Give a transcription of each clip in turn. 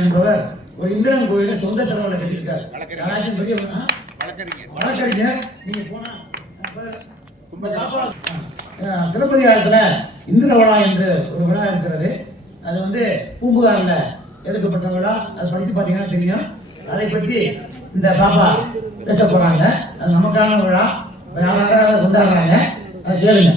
என்பவர் ஒரு இந்திரன் கோயிலை சொந்த செலவில் கட்டியிருக்காரு. யாராச்சும் பெரியவங்க வழக்கறிஞர் நீங்க போனா அஹ், சிலப்பதிகாரத்துல இந்திர விழா என்று ஒரு விழா இருக்கிறது. அது வந்து பூம்புகாரில் எடுக்கப்பட்ட விழா. அதை படித்து பார்த்தீங்கன்னா தெரியும். அதை பற்றி இந்த பாப்பா பேச போறாங்க. அது நமக்கான விழா. யாராவது கொண்டாடுறாங்க அதை கேளுங்க.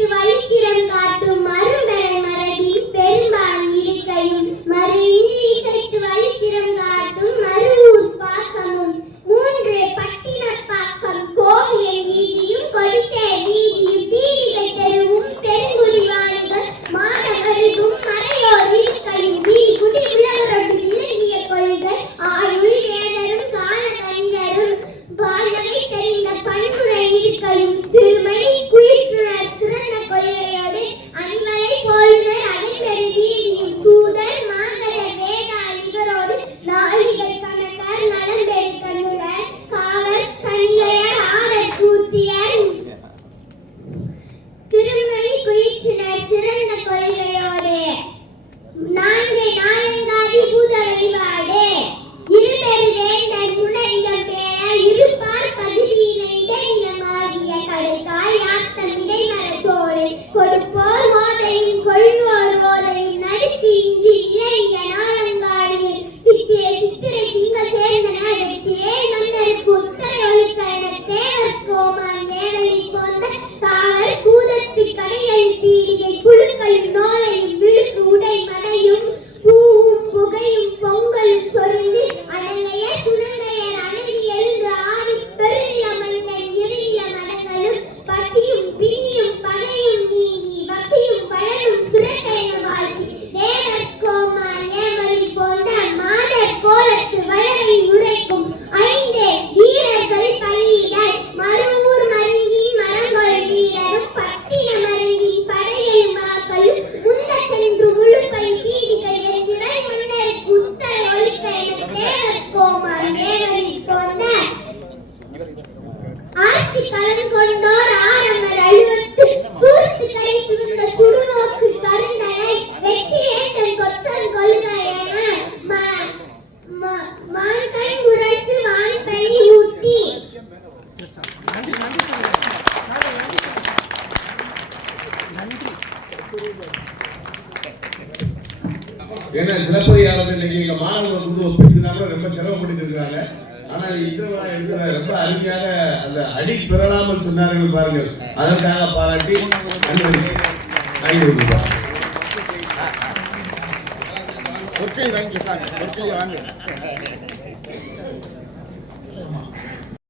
இசைக்கு வைத்திரம் காட்டும் மறுமறை மரபி பெரும்பால் இருக்கையும் மறு மறுவின்றி இசைத்து வைத்திரம் காட்டும் மறுவூர் பாக்கமும் மூன்று பட்டின பாக்கம் கோவில் வீதியும் கொடித்தே வீதியும் பீடிகை தெருவும் பெருங்குடிவாணிகள் மாணவருக்கும் மறையோர் இருக்கையும் வீ குடி உலகரொடு விலகிய கொள்கை ஆயுள் வேதரும் கால கணிதரும் வாழ்வை தெரிந்த பண்புரை இருக்கையும் திருமணி குயில் பீடிகை குழுக்களும் ஆட்சி கலன் கொண்டோர் ஆரம்பர் அழுவத்து சூழ்த்து சுருந்த சுடுநோக்கு கருண்டனை வெற்றி வேந்தன் கொற்றன் கொள்கை என ஏன்னா இன்னைக்கு எங்க மாணவர்கள் வந்து ஒப்பிட்டு கூட ரொம்ப சிரமப்பட்டு இருக்காங்க ஆனா இந்த ரொம்ப அருமையாக அந்த அடி பெறலாமல் சொன்னார்கள் பாருங்கள். அதற்காக பாராட்டி வாங்கி வாங்க.